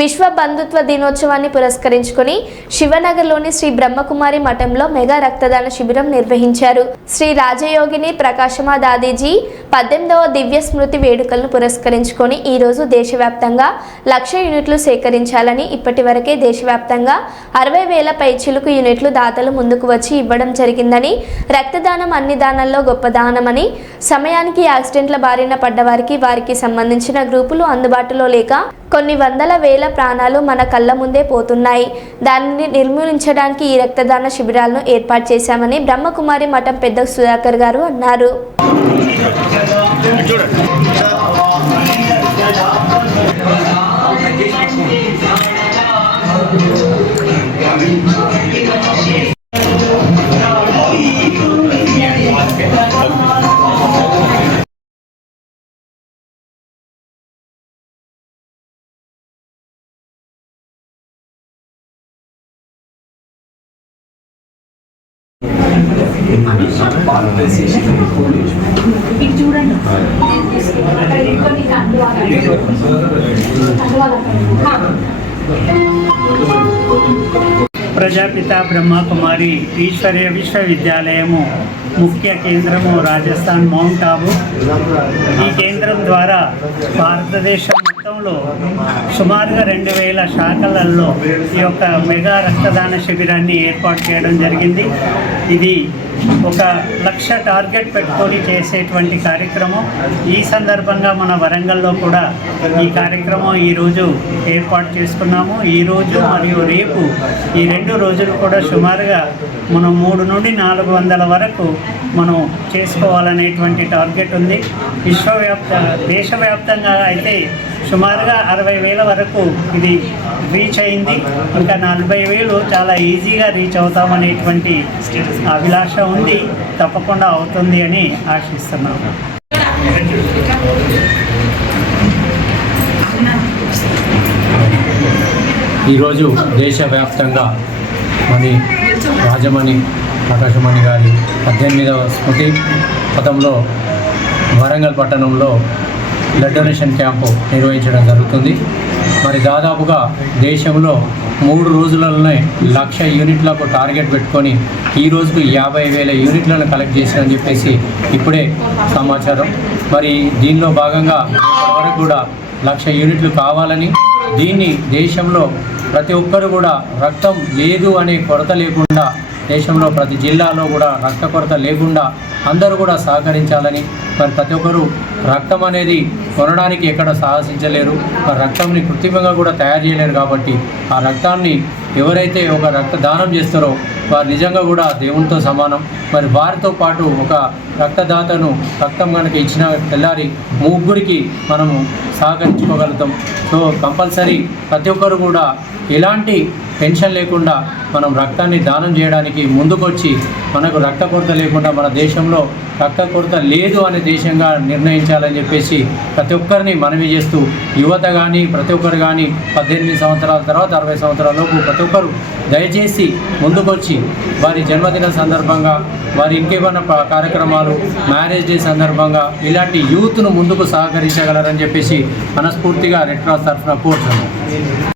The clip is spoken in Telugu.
విశ్వ బంధుత్వ దినోత్సవాన్ని పురస్కరించుకొని శివనగర్లోని శ్రీ బ్రహ్మకుమారి మఠంలో మెగా రక్తదాన శిబిరం నిర్వహించారు. శ్రీ రాజయోగిని ప్రకాశమా దాదీజీ పద్దెనిమిదవ దివ్య స్మృతి వేడుకలను పురస్కరించుకొని ఈరోజు దేశవ్యాప్తంగా లక్ష యూనిట్లు సేకరించాలని ఇప్పటి వరకే దేశవ్యాప్తంగా అరవై వేల పైచిలుకు యూనిట్లు దాతలు ముందుకు వచ్చి ఇవ్వడం జరిగిందని రక్తదానం అన్ని దానాల్లో గొప్ప దానమని సమయానికి యాక్సిడెంట్ల బారిన పడ్డవారికి వారికి సంబంధించిన గ్రూపులు అందుబాటులో లేక కొన్ని వందల వేల ప్రాణాలు మన కళ్ళ ముందే పోతున్నాయి. దానిని నిర్మూలించడానికి ఈ రక్తదాన శిబిరాలను ఏర్పాటు చేశామని బ్రహ్మకుమారి మఠం పెద్ద సుధాకర్ గారు అన్నారు. ప్రజాపిత బ్రహ్మకుమారి ఈశ్వర్య విశ్వవిద్యాలయము ముఖ్య కేంద్రము రాజస్థాన్ మౌంట్ ఆబు. ఈ కేంద్రం ద్వారా భారతదేశం మొత్తంలో సుమారుగా రెండు వేల శాఖలలో ఈ యొక్క మెగా రక్తదాన శిబిరాన్ని ఏర్పాటు చేయడం జరిగింది. ఇది ఒక లక్ష టార్గెట్ పెట్టుకొని చేసేటువంటి కార్యక్రమం. ఈ సందర్భంగా మన వరంగల్లో కూడా ఈ కార్యక్రమం ఈరోజు ఏర్పాటు చేసుకున్నాము. ఈరోజు మరియు రేపు ఈ రెండు రోజులు కూడా సుమారుగా మనం మూడు నుండి నాలుగు వందల వరకు మనం చేసుకోవాలనేటువంటి టార్గెట్ ఉంది. విశ్వవ్యాప్త దేశవ్యాప్తంగా అయితే సుమారుగా అరవై వేల వరకు ఇది రీచ్ అయింది. ఇంకా నలభై వేలు చాలా ఈజీగా రీచ్ అవుతామనేటువంటి అభిలాష ఉంది. తప్పకుండా అవుతుంది అని ఆశిస్తున్నాను ఈరోజు దేశవ్యాప్తంగా మరి రాజమణి ఆకాశమణి గారి పద్దెనిమిదవ స్మృతి పథంలో వరంగల్ పట్టణంలో బ్లడ్ డొనేషన్ క్యాంపు నిర్వహించడం జరుగుతుంది. మరి దాదాపుగా దేశంలో మూడు రోజులలోనే లక్ష యూనిట్లకు టార్గెట్ పెట్టుకొని ఈ రోజుకు యాభై వేల యూనిట్లను కలెక్ట్ చేసిరని చెప్పేసి ఇప్పుడే సమాచారం. మరి దీనిలో భాగంగా వరకు కూడా లక్ష యూనిట్లు కావాలని దీన్ని దేశంలో ప్రతి ఒక్కరు కూడా రక్తం లేదు అనే కొరత లేకుండా దేశంలో ప్రతి జిల్లాలో కూడా రక్త కొరత లేకుండా అందరూ కూడా సహకరించాలని మరి ప్రతి ఒక్కరూ రక్తం అనేది కొనడానికి ఎక్కడ సాహసించలేరు. మరి రక్తంని కృత్రిమంగా కూడా తయారు చేయలేరు కాబట్టి ఆ రక్తాన్ని ఎవరైతే ఒక రక్తదానం చేస్తారో వారు నిజంగా కూడా దేవునితో సమానం. మరి వారితో పాటు ఒక రక్తదాతను రక్తం కనుక ఇచ్చిన తెల్లారి ముగ్గురికి మనము సహకరించుకోగలుగుతాం. సో కంపల్సరీ ప్రతి ఒక్కరు కూడా ఎలాంటి టెన్షన్ లేకుండా మనం రక్తాన్ని దానం చేయడానికి ముందుకొచ్చి మనకు రక్త కొరత లేకుండా మన దేశంలో రక్త కొరత లేదు అనే దేశంగా నిర్ణయించాలని చెప్పేసి ప్రతి ఒక్కరిని మనవి చేస్తూ యువత కానీ ప్రతి ఒక్కరు కానీ పద్దెనిమిది సంవత్సరాల తర్వాత అరవై సంవత్సరాలలోపు ప్రతి ఒక్కరు దయచేసి ముందుకొచ్చి వారి జన్మదిన సందర్భంగా వారి ఇంకేమైనా ప- కార్యక్రమాలు మ్యారేజ్ డే సందర్భంగా ఇలాంటి యూత్ను ముందుకు సహకరించగలరని చెప్పేసి మనస్ఫూర్తిగా రెడ్ క్రాస్ తరఫున కోరుతున్నాను